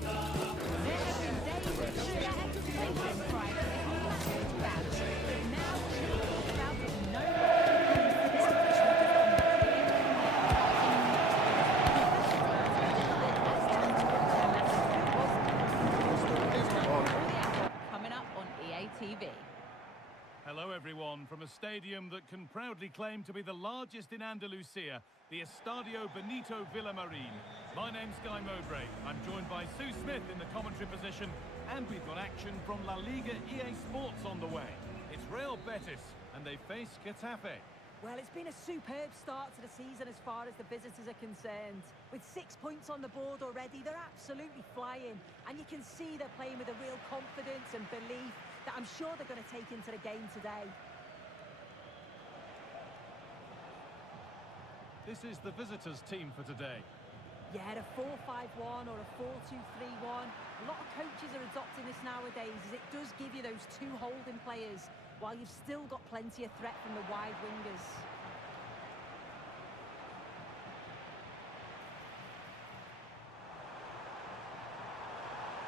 There have been days of sheer excitement prior to this massive match, but now the crowd is no longer coming up on EA TV. Hello everyone, from a stadium that can proudly claim to be the largest in Andalusia, the Estadio Benito Villamarín. My name's Guy Mowbray. I'm joined by Sue Smith in the commentary position, and we've got action from La Liga EA Sports on the way. It's Real Betis, and they face Khetafe. Well, it's been a superb start to the season as far as the visitors are concerned. With 6 points on the board already, they're absolutely flying. And you can see they're playing with a real confidence and belief that I'm sure they're going to take into the game today. This is the visitors' team for today. Yeah, a 4-5-1 or a 4-2-3-1. A lot of coaches are adopting this nowadays, as it does give you those two holding players, while you've still got plenty of threat from the wide wingers.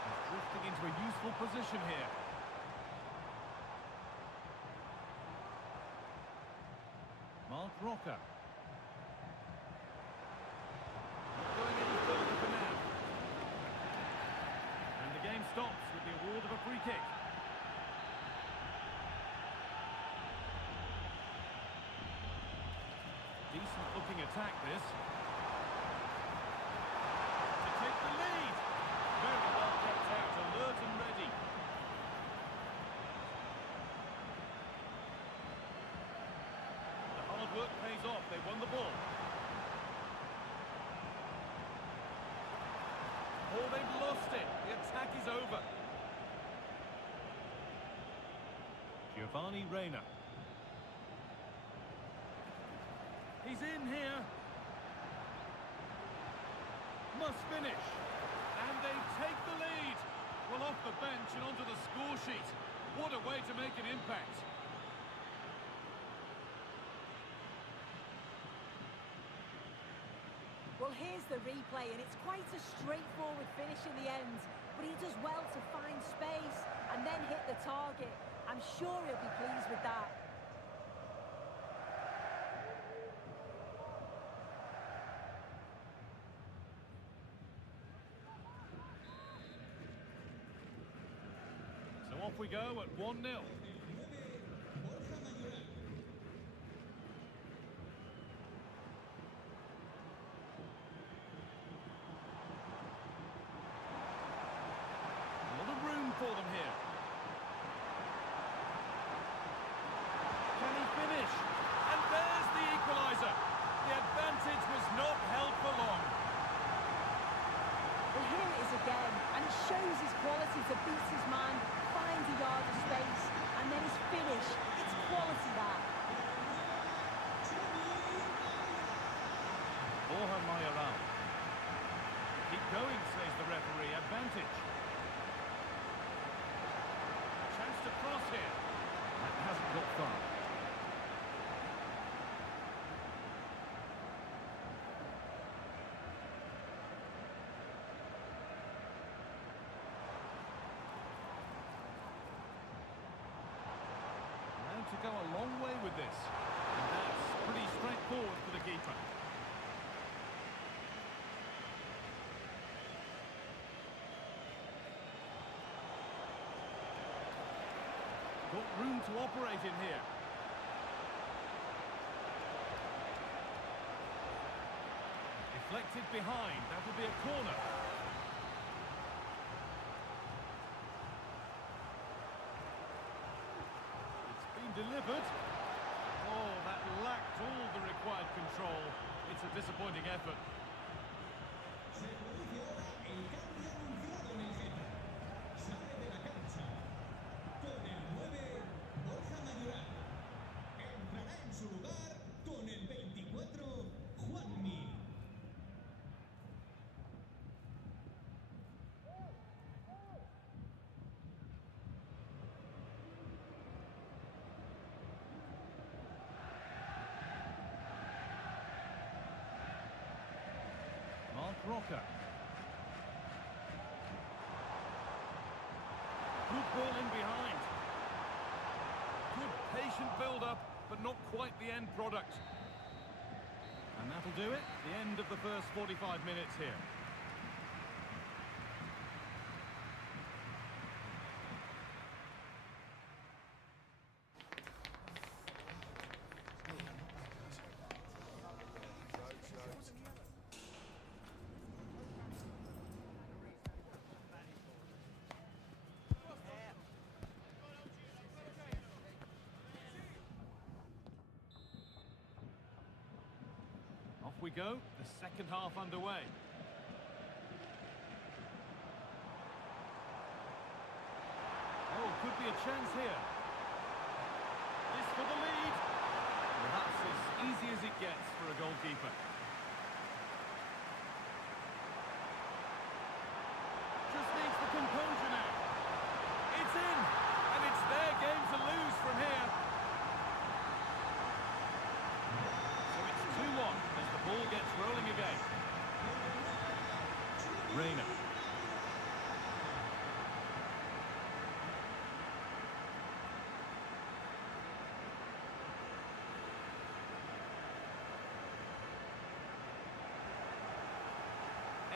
He's drifting into a useful position here. Mark Roca. Not going any further for now. And the game stops with the award of a free kick. Decent looking attack this. To take the lead. Very well kept out, alert and ready. The hard work pays off, they won the ball. Oh, they've lost it. The attack is over. Giovanni Reina. He's in here. Must finish. And they take the lead. Well, off the bench and onto the score sheet. What a way to make an impact. Well, here's the replay, and it's quite a straightforward finish in the end. But he does well to find space and then hit the target. I'm sure he'll be pleased with that. So off we go at 1-0. For them here. Can he finish? And there's the equaliser. The advantage was not held for long. Well, here it is again, and it shows his quality to beat his man, find a yard of space, and then his finish. It's quality, that. Borja Mayoral. Keep going, says the referee. Advantage. To cross here. That hasn't got far. Now to go a long way with this. And that's pretty straightforward for the keeper. Got room to operate in here. Deflected behind, that will be a corner. It's been delivered. Oh, that lacked all the required control. It's a disappointing effort. Roca. Good ball in behind. Good patient build-up, but not quite the end product. And that'll do it. The end of the first 45 minutes here. Off we go, the second half underway. Oh, could be a chance here. This for the lead. Well, that's as easy as it gets for a goalkeeper. Just needs the composure now. It's in, and it's their game to lose from here. So it's 2-1 as the ball gets rolling again. Reina.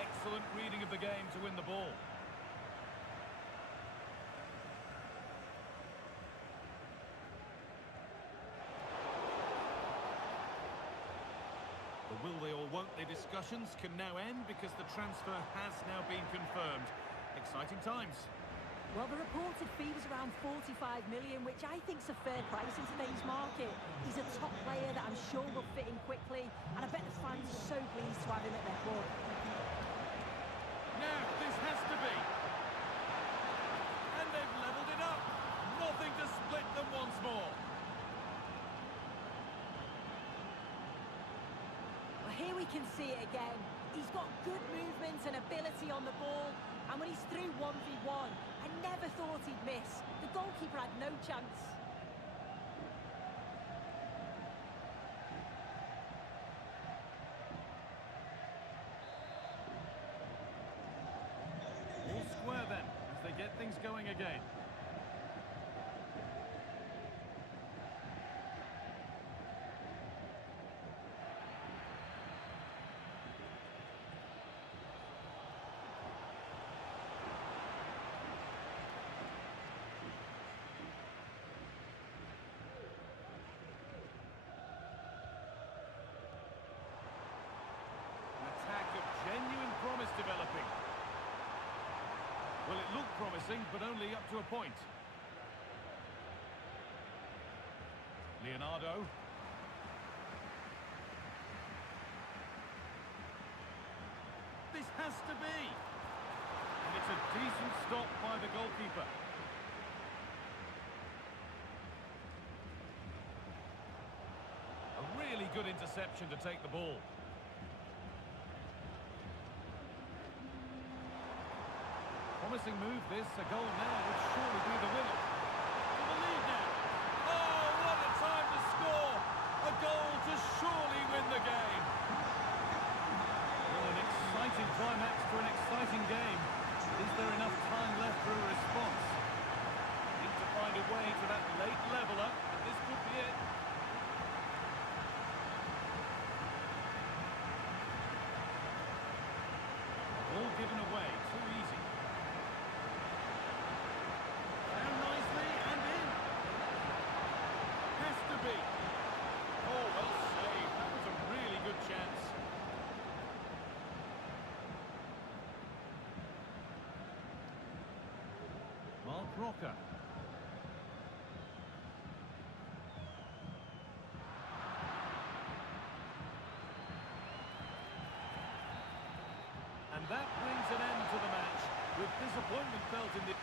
Excellent reading of the game to win the ball. The will they or won't they discussions can now end because the transfer has now been confirmed. Exciting times. Well, the reported fee was around 45 million, which I think's a fair price in today's market. He's a top player that I'm sure will fit in quickly, and I bet the fans are so pleased to have him at their club. Now, this has to be. And they've levelled it up. Nothing to split them once more. Well, here we can see it again. He's got good movement and ability on the ball, and when he's through 1v1, I never thought he'd miss. The goalkeeper had no chance. All square then, as they get things going again. Developing. Well, it looked promising, but only up to a point. Leonardo. This has to be. And it's a decent stop by the goalkeeper. A really good interception to take the ball. Promising move this, a goal now would surely be the winner. For the lead now. Oh, what a time to score! A goal to surely win the game. Well, an exciting climax to an exciting game. Is there enough time left for a response? Need to find a way to that late leveller, and this could be it. All given away, too easy. Oh, well saved. That was a really good chance. Mark Rocker. And that brings an end to the match, with disappointment felt in the...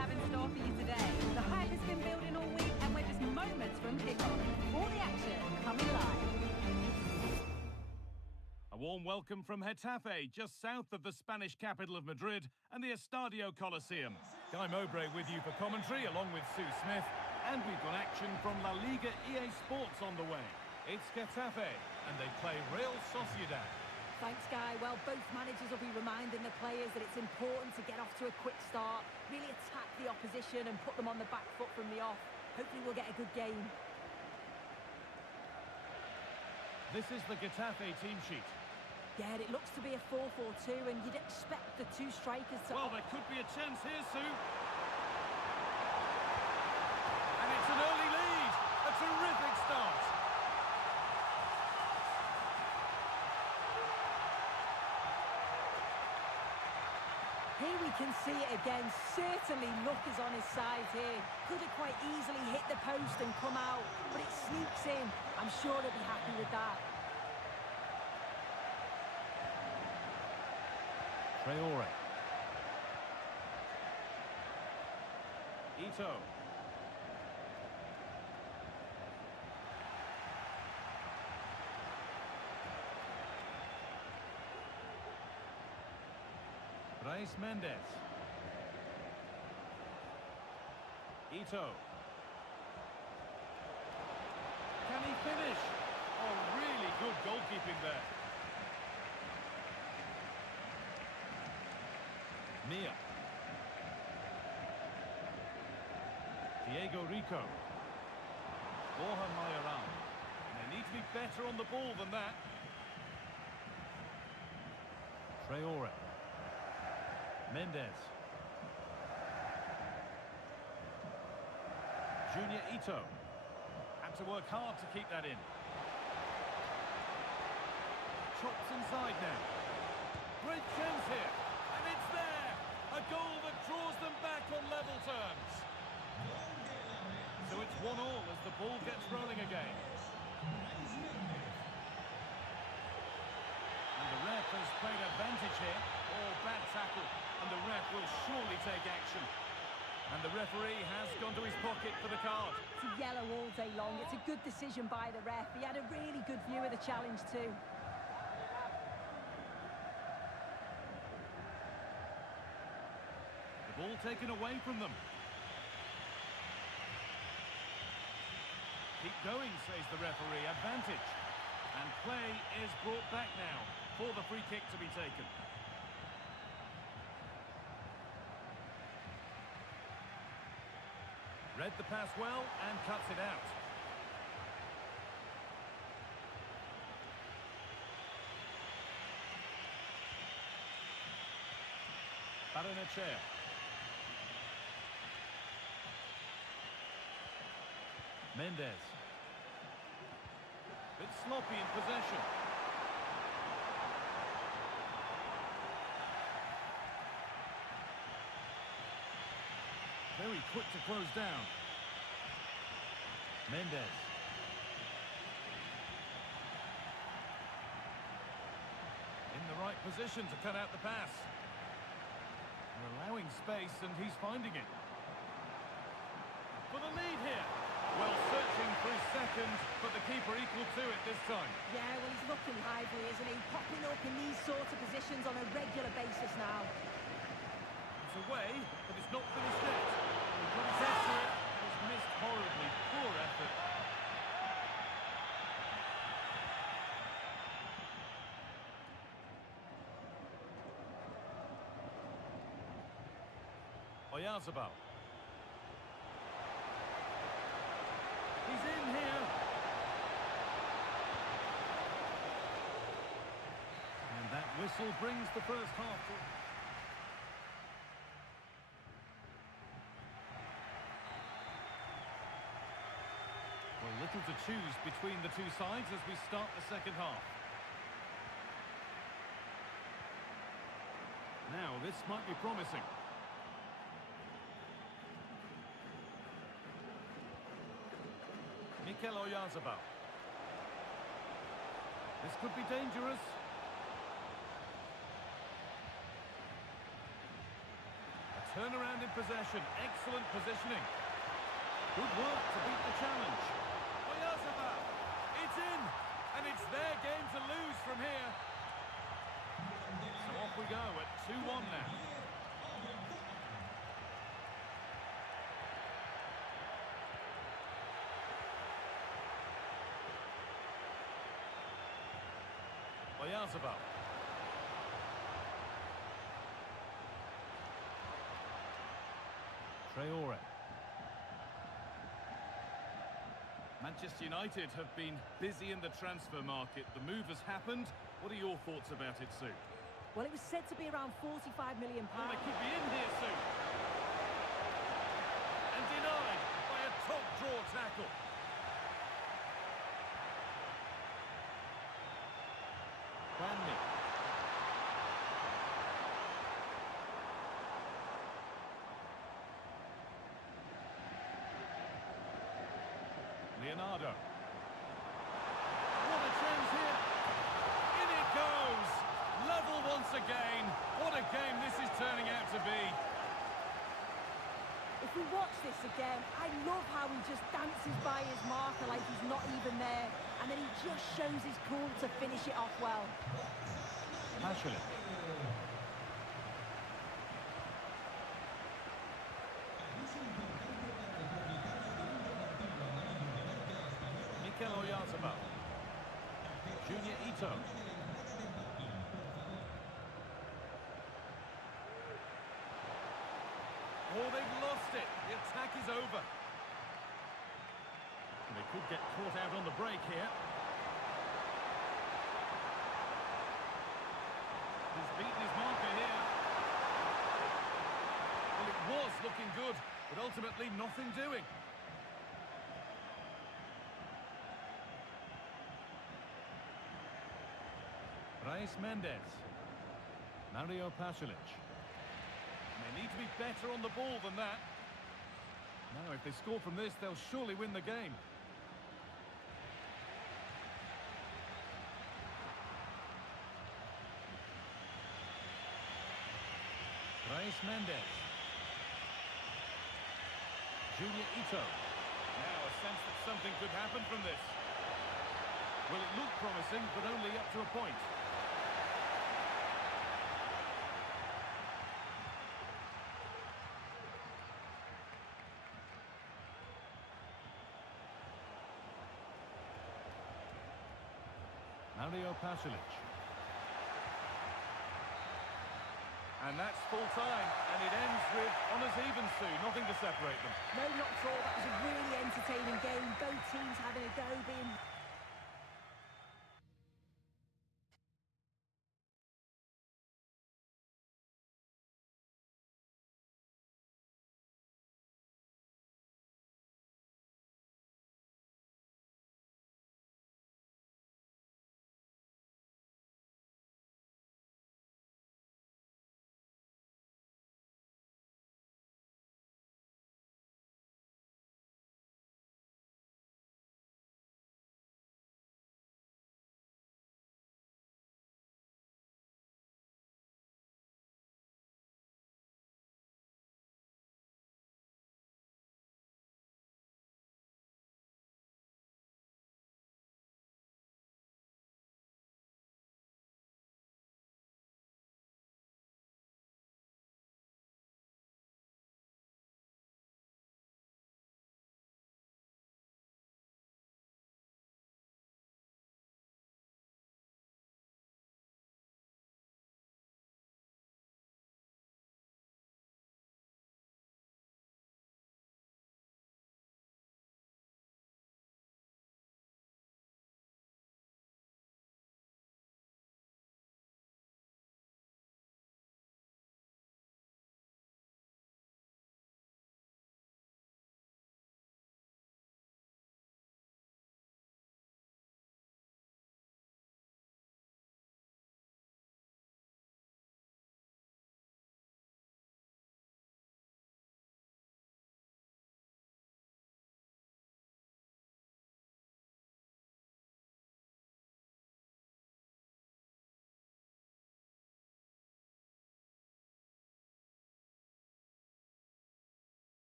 have in store for you today. The hype has been building all week, and we're just moments from kickoff. All the action coming live. A warm welcome from Khetafe, just south of the Spanish capital of Madrid and the Estadio Coliseum. Guy Mowbray with you for commentary, along with Sue Smith. And we've got action from La Liga EA Sports on the way. It's Khetafe, and they play Real Sociedad. Thanks, Guy. Well, both managers will be reminding the players that it's important to get off to a quick start, really attack the opposition and put them on the back foot from the off. Hopefully we'll get a good game. This is the Khetafe team sheet. Yeah, it looks to be a 4-4-2, and you'd expect the two strikers to... Well, there could be a chance here, Sue. And it's an early lead. A terrific start. Here we can see it again. Certainly luck is on his side here. Could have quite easily hit the post and come out, but it sneaks in. I'm sure he'll be happy with that. Traore. Ito. Brais Mendes. Ito. Can he finish? Oh, really good goalkeeping there. Mia. Diego Rico. Borja Mayoral. They need to be better on the ball than that. Traore. Mendes. Junior Ito. Had to work hard to keep that in. Chops inside now. Great chance here. And it's there. A goal that draws them back on level terms. So it's 1-1 as the ball gets rolling again. And the ref has played advantage here. Oh, bad tackle. And the ref will surely take action. And the referee has gone to his pocket for the card. It's a yellow all day long. It's a good decision by the ref. He had a really good view of the challenge too. The ball taken away from them. Keep going, says the referee. Advantage. And play is brought back now for the free kick to be taken. Read the pass well and cuts it out. Barrenechea. Mendes. Bit sloppy in possession. Very quick to close down. Mendes. In the right position to cut out the pass. They're allowing space and he's finding it. For the lead here. Well, searching for his second, but the keeper equal to it this time. Yeah, well, he's looking lively, isn't he? Popping up in these sorts of positions on a regular basis now. It's away, but it's not finished yet. That's it. It was missed horribly. Poor effort. Oyarzabal. He's in here. And that whistle brings the first half to... Well, little to choose between the two sides as we start the second half. Now, this might be promising. Mikel Oyarzabal. This could be dangerous. turnaround in possession. Excellent positioning. Good work to beat the challenge. Oyarzabal. It's in. And it's their game to lose from here. So off we go at 2-1 now. Oyarzabal. Traore. Manchester United have been busy in the transfer market. The move has happened. What are your thoughts about it, Sue? Well, it was said to be around £45 million. Oh, they could be in here, Sue. And denied by a top draw tackle. Brandy. Leonardo. What a chance here. In it goes. Level once again. What a game this is turning out to be. If we watch this again, I love how he just dances by his marker like he's not even there. And then he just shows his cool to finish it off well. Passionate. Mikel Oyarzabal. Junior Ito. Oh, they've lost it. The attack is over. And they could get caught out on the break here. He's beaten his marker here. Well, it was looking good, but ultimately nothing doing. Brais Mendes. Mario Pasalic. They need to be better on the ball than that. Now, if they score from this, they'll surely win the game. Brais Mendes. Junior Ito. Now a sense that something could happen from this. Well, it looked promising, but only up to a point. Mario Pasalic. And that's full time, and it ends with honours even, Sue. Nothing to separate them. No, not at all. That was a really entertaining game. Both teams having a go, being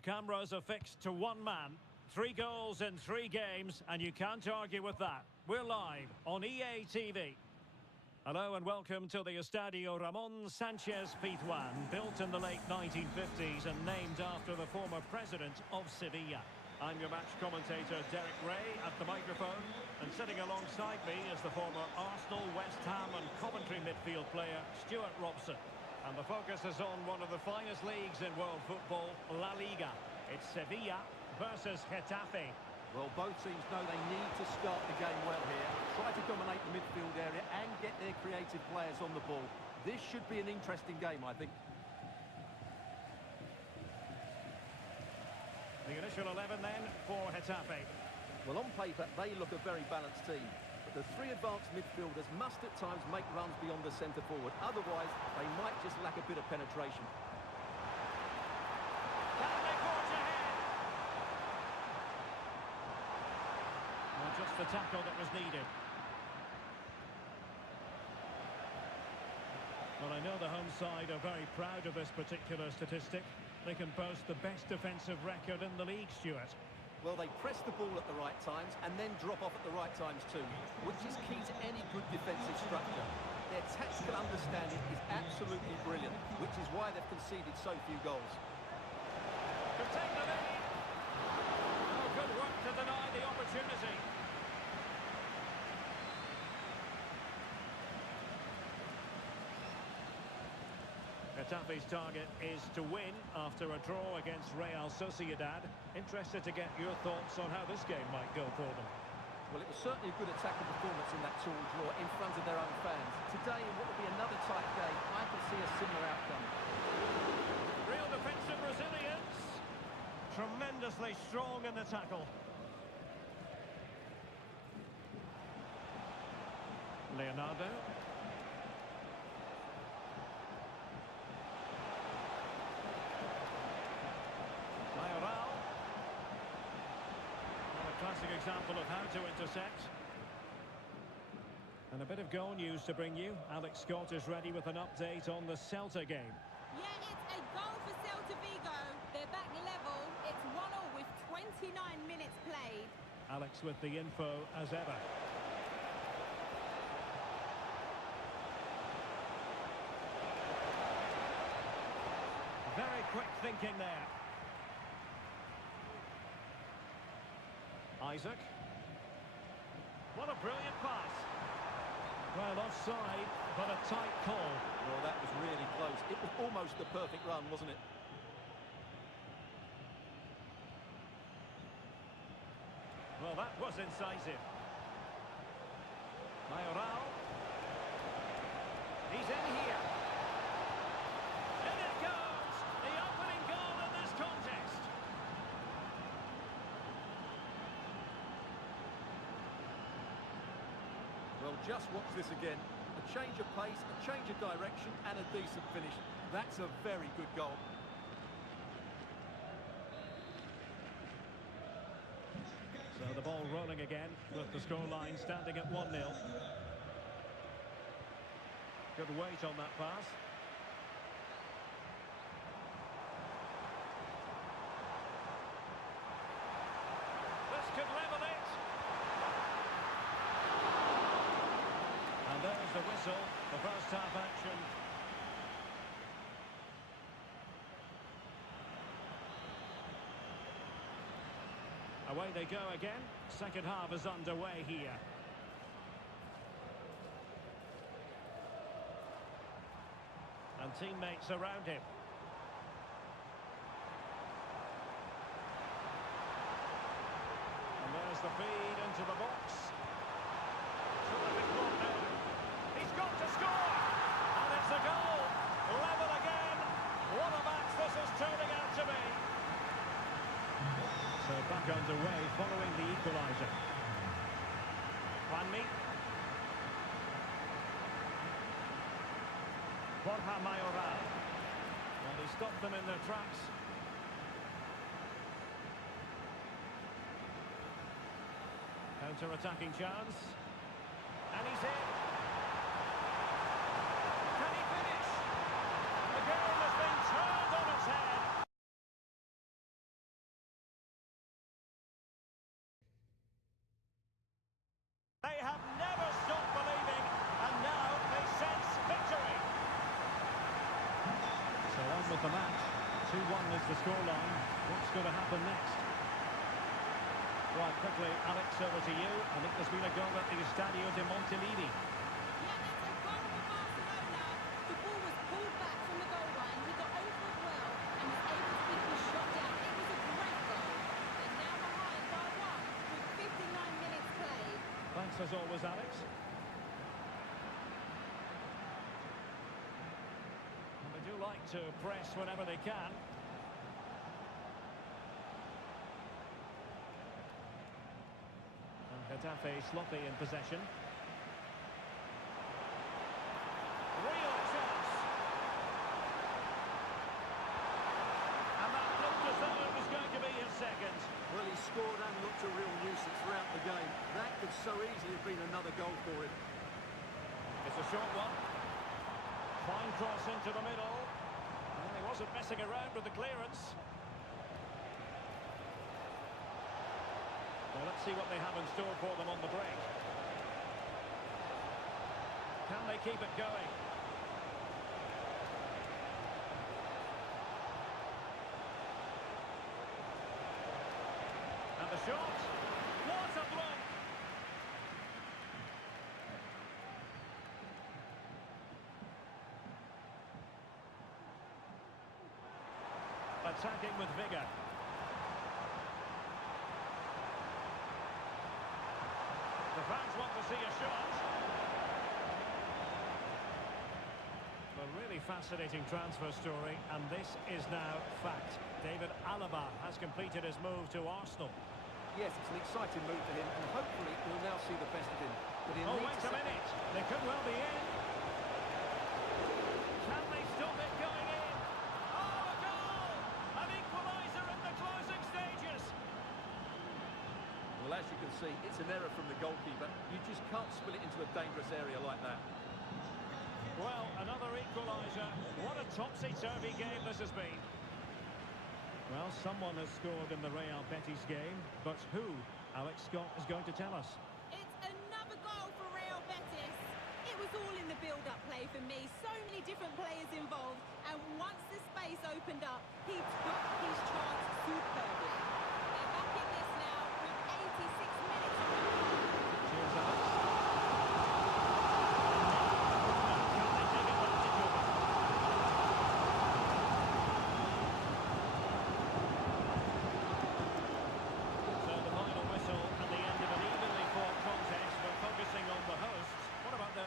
The cameras are fixed to one man. 3 goals in 3 games, and you can't argue with that. We're live on EA TV. Hello and welcome to the Estadio Ramon Sanchez Pizjuan, built in the late 1950s and named after the former president of Sevilla. I'm your match commentator, Derek Ray, at the microphone, and sitting alongside me is the former Arsenal, West Ham and Coventry midfield player, Stuart Robson. And the focus is on one of the finest leagues in world football, La Liga. It's Sevilla versus Khetafe. Well, both teams know they need to start the game well here, try to dominate the midfield area and get their creative players on the ball. This should be an interesting game, I think. The initial 11 then for Khetafe. Well, on paper, they look a very balanced team. But the 3 advanced midfielders must at times make runs beyond the centre forward. Otherwise, they might just lack a bit of penetration. Can they forge ahead? Well, just the tackle that was needed. Well, I know the home side are very proud of this particular statistic. They can boast the best defensive record in the league, Stuart. Well, they press the ball at the right times and then drop off at the right times too, which is key to any good defensive structure. Their tactical understanding is absolutely brilliant, which is why they've conceded so few goals. Could take the lead. Oh, good work to deny the opportunity. Khetafe's target is to win after a draw against Real Sociedad. Interested to get your thoughts on how this game might go for them. Well, it was certainly a good attacking performance in that 2-all draw in front of their own fans. Today, in what will be another tight game, I can see a similar outcome. Real defensive resilience. Tremendously strong in the tackle. Leonardo. Classic example of how to intercept. And a bit of goal news to bring you. Alex Scott is ready with an update on the Celta game. Yeah, it's a goal for Celta Vigo. They're back level. It's 1-1 with 29 minutes played. Alex with the info as ever. Very quick thinking there. Isaac. What a brilliant pass. Well, offside, but a tight call. Well, that was really close. It was almost the perfect run, wasn't it? Well, that was incisive. Mayoral. He's in here. In it goes! The opening goal in this contest. Well, just watch this again. A change of pace, a change of direction, and a decent finish. That's a very good goal. So the ball rolling again, with the scoreline standing at 1-0. Good weight on that pass. This could level it. And there's the whistle, the first half action. Away they go again. Second half is underway here. And teammates around him. And there's the feed into the box. Terrific run there. He's got to score! And it's a goal! Level again! What a match this is turning out to be! So back underway following the equaliser. Juanmi. Borja Mayoral. Well, he stopped them in their tracks. Counter-attacking chance. And he's in. 2-1 is the scoreline. What's going to happen next? Right, quickly, Alex, over to you. I think there's been a goal at the Estadio de Montilivi. Yeah, it's a goal for Barcelona. The ball was pulled back from the goal line. He got over it well and was able to keep his shot down. It was a great goal. They're now behind by 1 with 59 minutes played. Thanks as always, Alex. And they do like to press whenever they can. And Khetafe sloppy in possession. Real chance. And that looked as though it was going to be his second. Well, he scored and looked a real nuisance throughout the game. That could so easily have been another goal for him. It's a short one. Fine cross into the middle. And he wasn't messing around with the clearance. Well, let's see what they have in store for them on the break. Can they keep it going? And the shot. What a block! Attacking with vigour. The fans want to see a shot. A really fascinating transfer story, and this is now fact. David Alaba has completed his move to Arsenal. Yes, it's an exciting move for him, and hopefully we'll now see the best of him. But he'll Oh, need wait to a minute. They could well be in. Can they stop it going in? Oh, a goal! An equaliser in the closing stages. Well, as you can see, it's an error from the goalkeeper. You just can't spill it into a dangerous area like that. Well, another equaliser. What a topsy-turvy game this has been. Well, someone has scored in the Real Betis game, but who, Alex Scott, is going to tell us? It's another goal for Real Betis. It was all in the build-up play for me. So many different players involved. And once the space opened up, he took his chance superbly. They're back in this now with 86 minutes on the clock. Cheers, Alex. Can they take advantage of it? So the final whistle and the end of an evenly fought contest. We're focusing on the hosts. What about the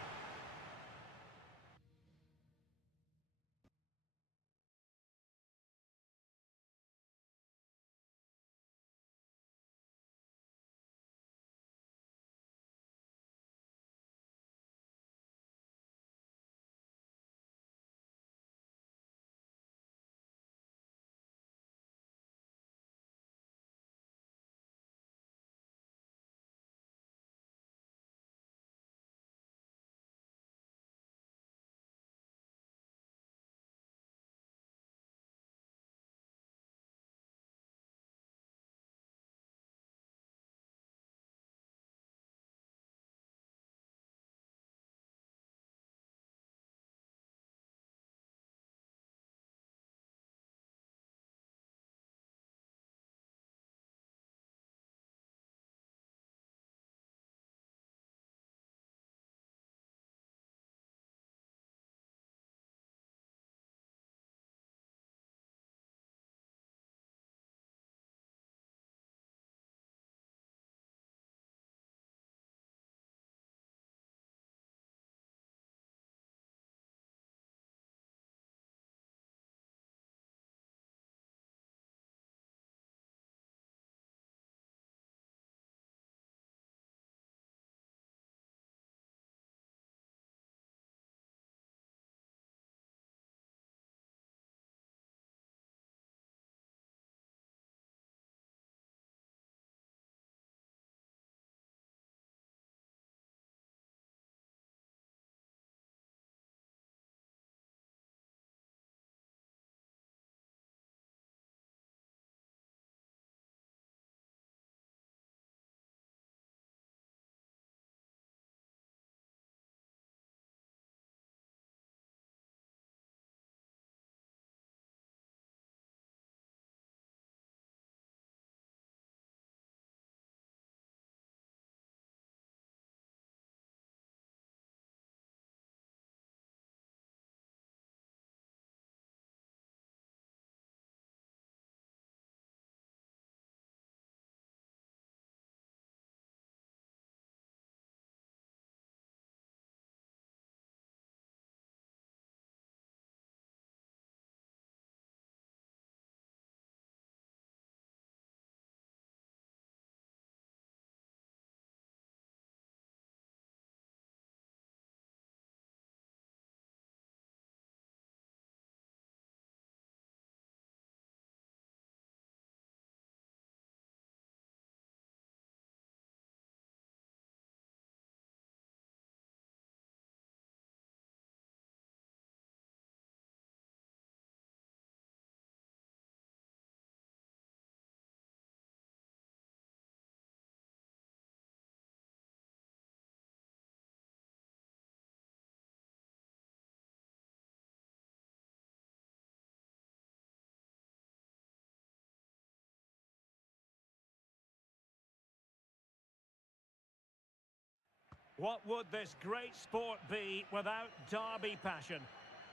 What would this great sport be without derby passion?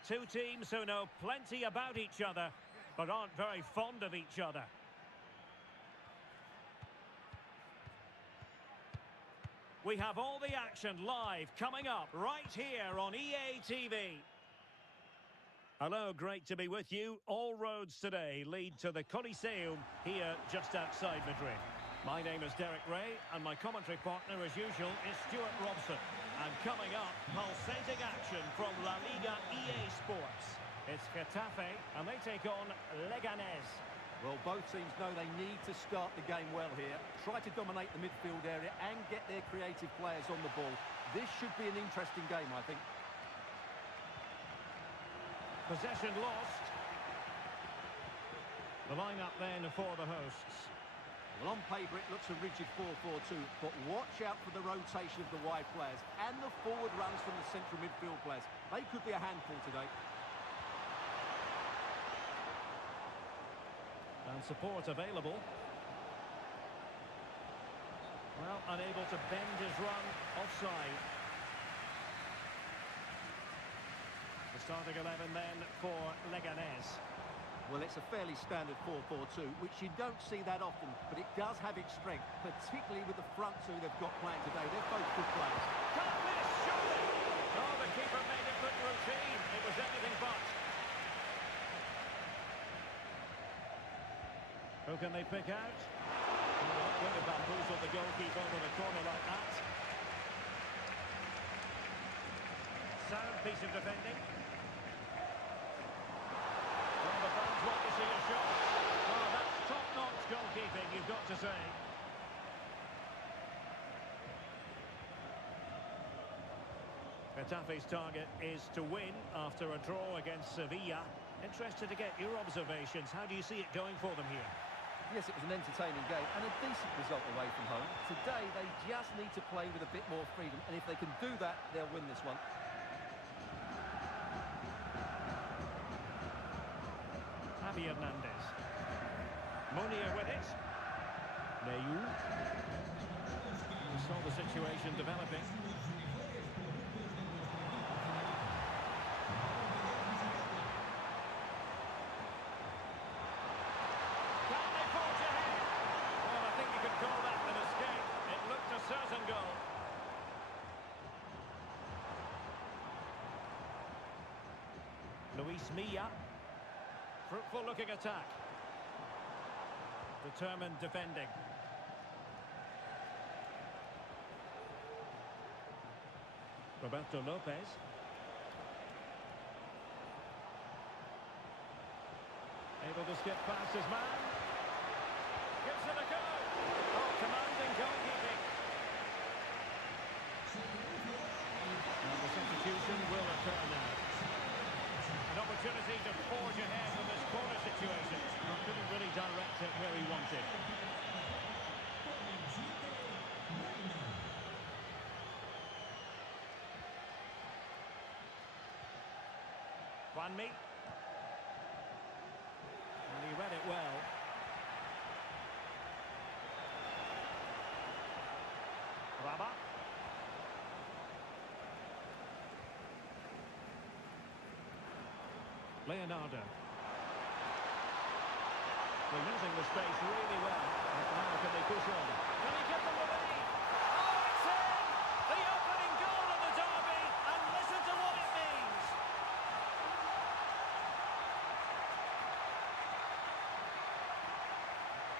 Two teams who know plenty about each other, but aren't very fond of each other. We have all the action live coming up right here on EA TV. Hello, great to be with you. All roads today lead to the Coliseum here just outside Madrid. My name is Derek Ray, and my commentary partner, as usual, is Stuart Robson. And coming up, pulsating action from La Liga EA Sports. It's Khetafe, and they take on Leganés. Well, both teams know they need to start the game well here. Try to dominate the midfield area and get their creative players on the ball. This should be an interesting game, I think. Possession lost. The line-up then for the hosts. Well, on paper it looks a rigid 4-4-2, but watch out for the rotation of the wide players and the forward runs from the central midfield players. They could be a handful today. And support available. Well, unable to bend his run, offside. The starting 11 then for Leganés. Well, it's a fairly standard 4-4-2, which you don't see that often, but it does have its strength, particularly with the front two they've got playing today. They're both good players. Can't miss, surely! Oh, the keeper made it look routine. It was anything but. Who can they pick out? Not going to bamboozle the goalkeeper with a corner like that. Sound piece of defending. Well, the fans want to see a shot. Oh, that's top-notch goalkeeping, you've got to say. Khetafi's target is to win after a draw against Sevilla. Interested to get your observations. How do you see it going for them here? Yes, it was an entertaining game and a decent result away from home. Today, they just need to play with a bit more freedom, and if they can do that, they'll win this one. Javi Hernandez. Munir with it. Nayu. We saw the situation developing. Can they forge ahead? Well, I think you could call that an escape. It looked a certain goal. Luis Milla. Fruitful looking attack. Determined defending. Roberto Lopez. Able to skip past his man. Gives it a go. Oh, commanding goalkeeping. And the substitution will occur now. An opportunity to forge ahead with this corner situation. Couldn't really direct it where he wanted. Juanmi. And he read it well. Rabat. Leonardo. They're using the space really well. Now can they push on? Can he get them the lead? Oh, it's in! The opening goal of the derby, and listen to what it means.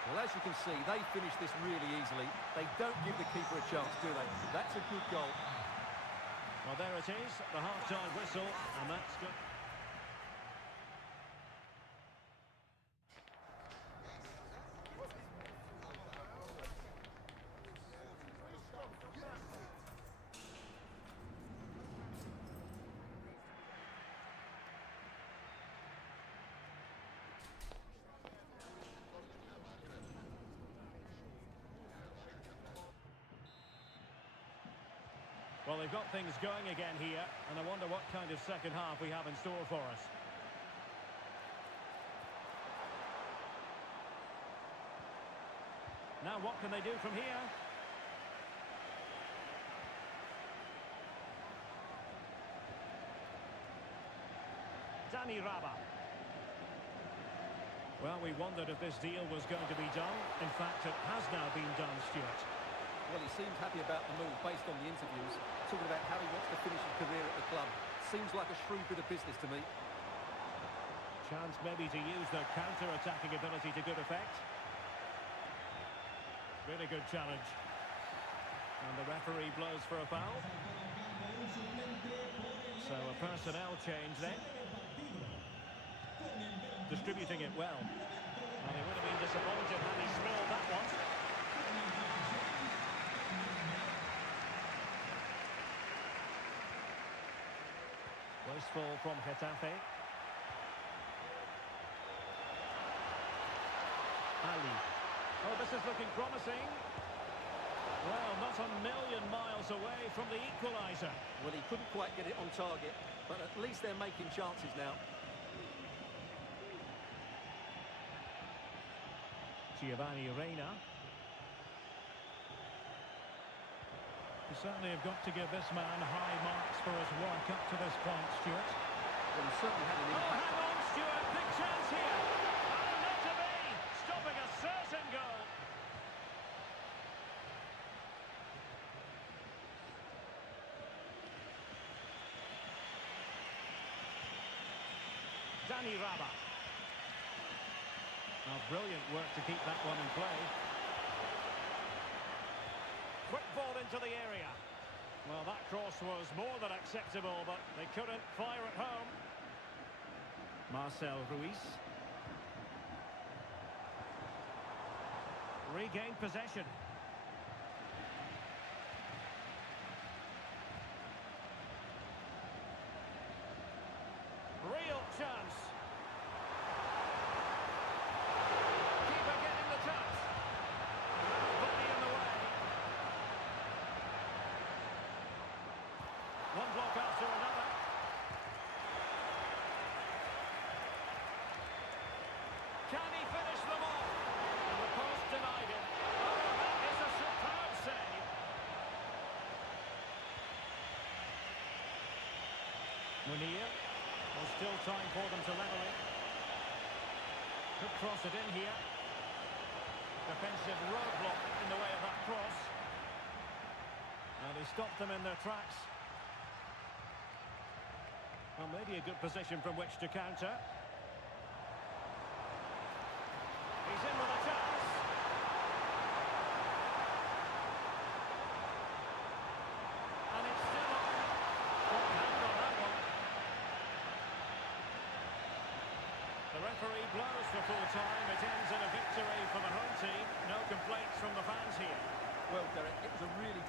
Well, as you can see, they finish this really easily. They don't give the keeper a chance, do they? That's a good goal. Well, there it is, the half-time whistle, and that's good. Well, they've got things going again here, and I wonder what kind of second half we have in store for us. Now, what can they do from here? Raba. Well, we wondered if this deal was going to be done. In fact, it has now been done, Stuart. Well, he seems happy about the move based on the interviews, talking about how he wants to finish his career at the club. Seems like a shrewd bit of business to me. Chance maybe to use their counter-attacking ability to good effect. Really good challenge. And the referee blows for a foul. So a personnel change then. Distributing it well. And he would have been disappointed had he spilled that one. Wasteful from Khetafe. Ali. Oh, this is looking promising. Well, not a million miles away from the equaliser. Well, he couldn't quite get it on target, but at least they're making chances now. Giovanni Reina. You certainly have got to give this man high marks for his work up to this point, Stuart. Well, he certainly had an Oh, impact. hang on, Stuart. Big chance here. Oh, not to be. Stopping a certain goal. Raba. Now, brilliant work to keep that one in play. Quick ball into the area. Well, that cross was more than acceptable, but they couldn't fire at home. Marcel Ruiz. Regained possession. Real chance. Keeper getting the touch. Body in the way. One block after another. Can he finish them off? And the post denied him. Oh, that is a superb save. Munir. There's still time for them to level it. Could cross it in here. Defensive roadblock in the way of that cross. And he stopped them in their tracks. Well, maybe a good position from which to counter. He's in with a chance. And it's still on. Got hand on that one. The referee blows for full time. It ends in a victory for the home team. No complaints from the fans here. Well, Derek, it was a really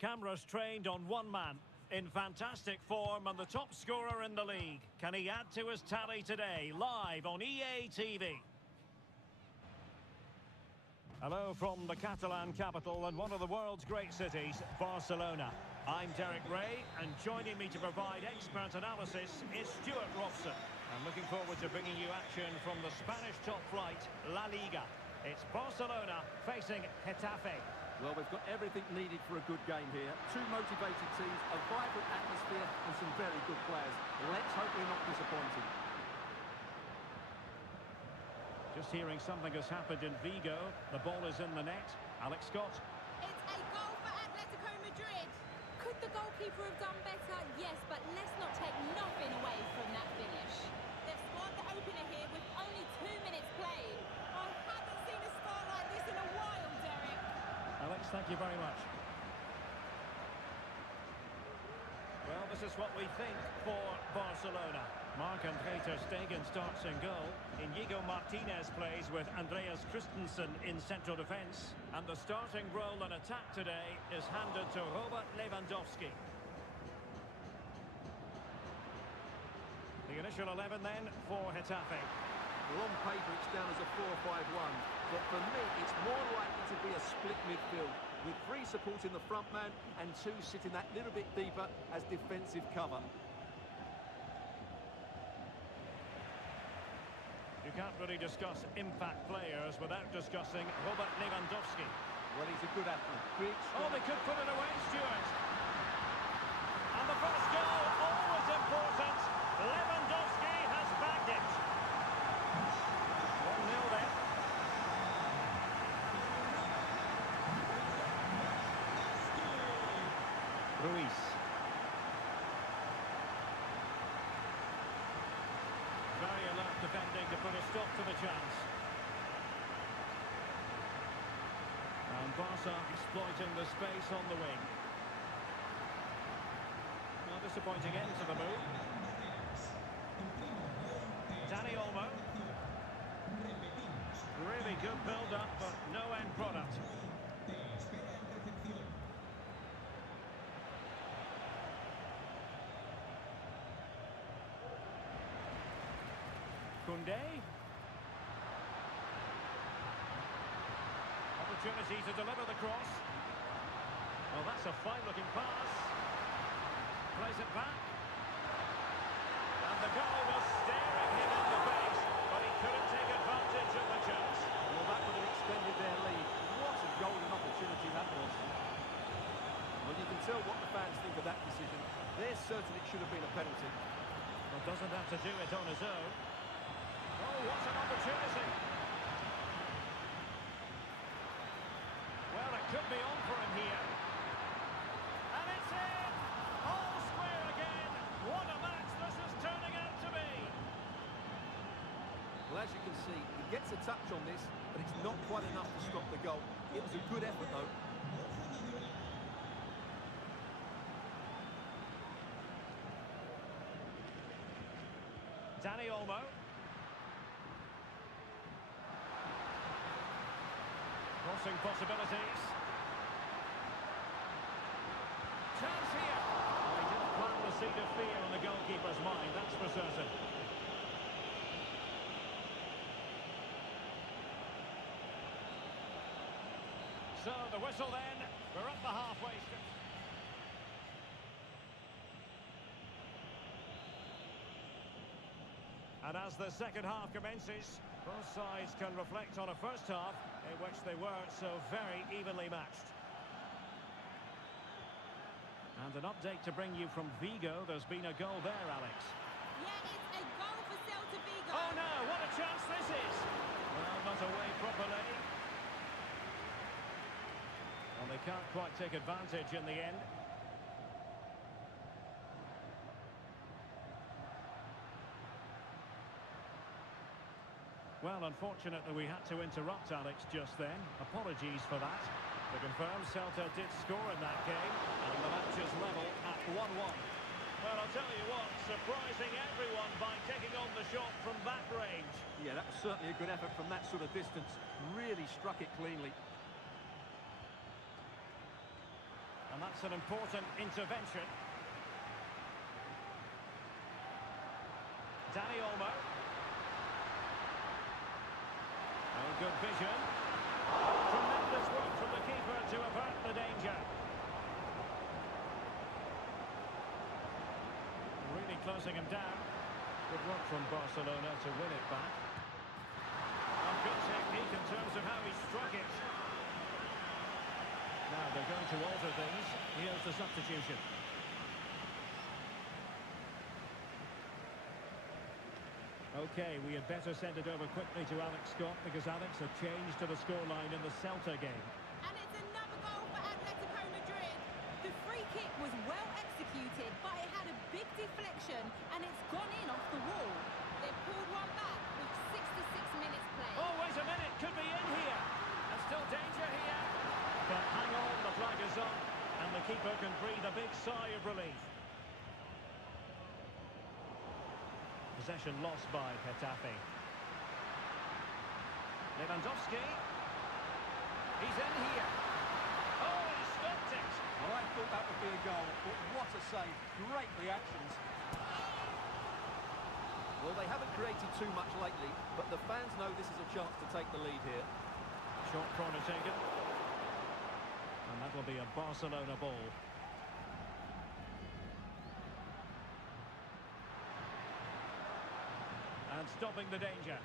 Cameras trained on one man. In fantastic form and the top scorer in the league. Can he add to his tally today? Live on EA TV. Hello from the Catalan capital and one of the world's great cities, Barcelona. I'm Derek Ray, and joining me to provide expert analysis is Stuart Robson. I'm looking forward to bringing you action from the Spanish top flight, La Liga. It's Barcelona facing Khetafe. Well, we've got everything needed for a good game here. Two motivated teams, a vibrant atmosphere and some very good players. Let's hope we're not disappointed. Just hearing something has happened in Vigo. The ball is in the net. Alex Scott. It's a goal for Atletico Madrid. Could the goalkeeper have done better? Yes, but let's not take nothing away from that finish. They've scored the opener here with only 2 minutes played. I haven't seen a start like this in a while, Derek. Alex, thank you very much. Well, this is what we think for Barcelona. Marc-André ter Stegen starts in goal. Inigo Martinez plays with Andreas Christensen in central defence. And the starting role in attack today is handed to Robert Lewandowski. The initial 11 then for Khetafe. Well, on paper it's down as a 4-5-1, but for me it's more likely to be a split midfield, with 3 supporting the front man and 2 sitting that little bit deeper as defensive cover. You can't really discuss impact players without discussing Robert Lewandowski. Well, he's a good athlete. Big, Oh, they could put it away, Stuart. And the first goal, always important. Lewandowski has bagged it. 1-0 then. Ruiz. Very alert defending to put a stop to the chance. And Barca exploiting the space on the wing. Well, disappointing end to the move. Dani Olmo. Really good build-up, but no end product. Koundé. Opportunity to deliver the cross. Well, that's a fine-looking pass. Plays it back. And the goal was staring him in the face, but he couldn't take advantage of the chance. Well, that would have extended their lead. What a golden opportunity that was. Well, you can tell what the fans think of that decision. They're certain it should have been a penalty. Well, doesn't have to do it on his own. Oh, what an opportunity. Well, it could be on for him here. And it's in! All square again. What a match this is turning out to be. Well, as you can see, he gets a touch on this, but it's not quite enough to stop the goal. It was a good effort, though. Dani Olmo. Crossing possibilities. Chance here. Well, he didn't plant the seed of fear on the goalkeeper's mind, that's for certain. So the whistle then. We're up the halfway strip. And as the second half commences, both sides can reflect on a first half in which they were so very evenly matched. And an update to bring you from Vigo. There's been a goal there, Alex. Yeah, it's a goal for Celta Vigo. Oh no, what a chance this is! Well, not away properly. Well, they can't quite take advantage in the end. Well, unfortunately, we had to interrupt Alex just then. Apologies for that. To confirm, Celta did score in that game, and the match is level at 1-1. Well, I'll tell you what, surprising everyone by taking on the shot from that range. Yeah, that was certainly a good effort from that sort of distance. Really struck it cleanly. And that's that's an important intervention. Danny Olmo. Oh, good vision. Tremendous work from the keeper to avert the danger. Really closing him down. Good work from Barcelona to win it back. And good technique in terms of how he struck it. Now they're going to alter things. Here's the substitution. Okay, we had better send it over quickly to Alex Scott because Alex had changed to the scoreline in the Celta game. And it's another goal for Atletico Madrid. The free kick was well executed, but it had a big deflection and it's gone in off the wall. They've pulled one back with 66 minutes played. Oh, wait a minute, could be in here. And still danger here. But hang on, the flag is up, and the keeper can breathe a big sigh of relief. Possession lost by Khetafe. Lewandowski. He's in here. Oh, he stopped it. Well, I thought that would be a goal, but what a save. Great reactions. Well, they haven't created too much lately, but the fans know this is a chance to take the lead here. Short corner taken. And that will be a Barcelona ball. And stopping the danger.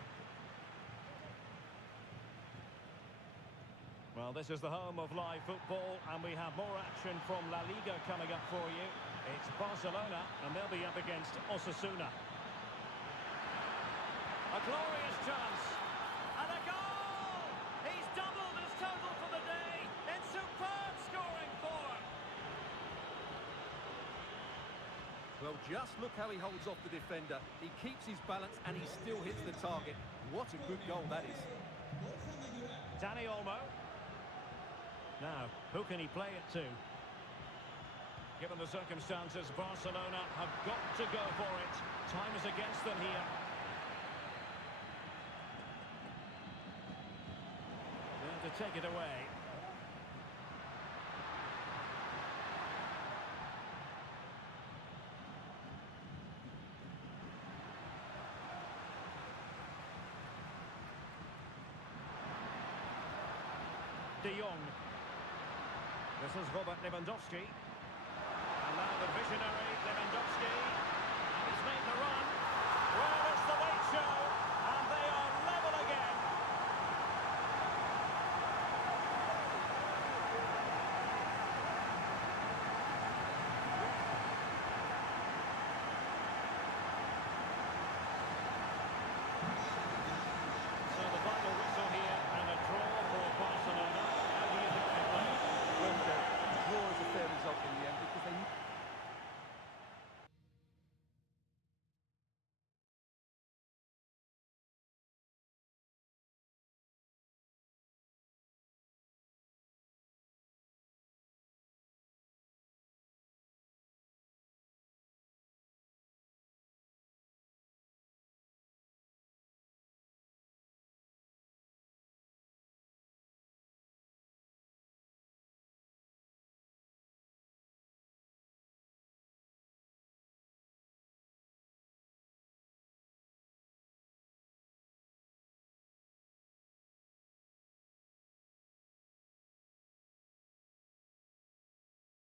Well, this is the home of live football, and we have more action from La Liga coming up for you. It's Barcelona, and they'll be up against Osasuna. A glorious chance. And a goal! He's doubled his total for the day in superb scoring form. Well, just look how he holds off the defender. He keeps his balance and he still hits the target. What a good goal that is. Danny Olmo. Now, who can he play it to? Given the circumstances, Barcelona have got to go for it. Time is against them here. There to take it away. De Jong. This is Robert Lewandowski. And now the visionary Lewandowski. And he's made the run. Well, it's the late show.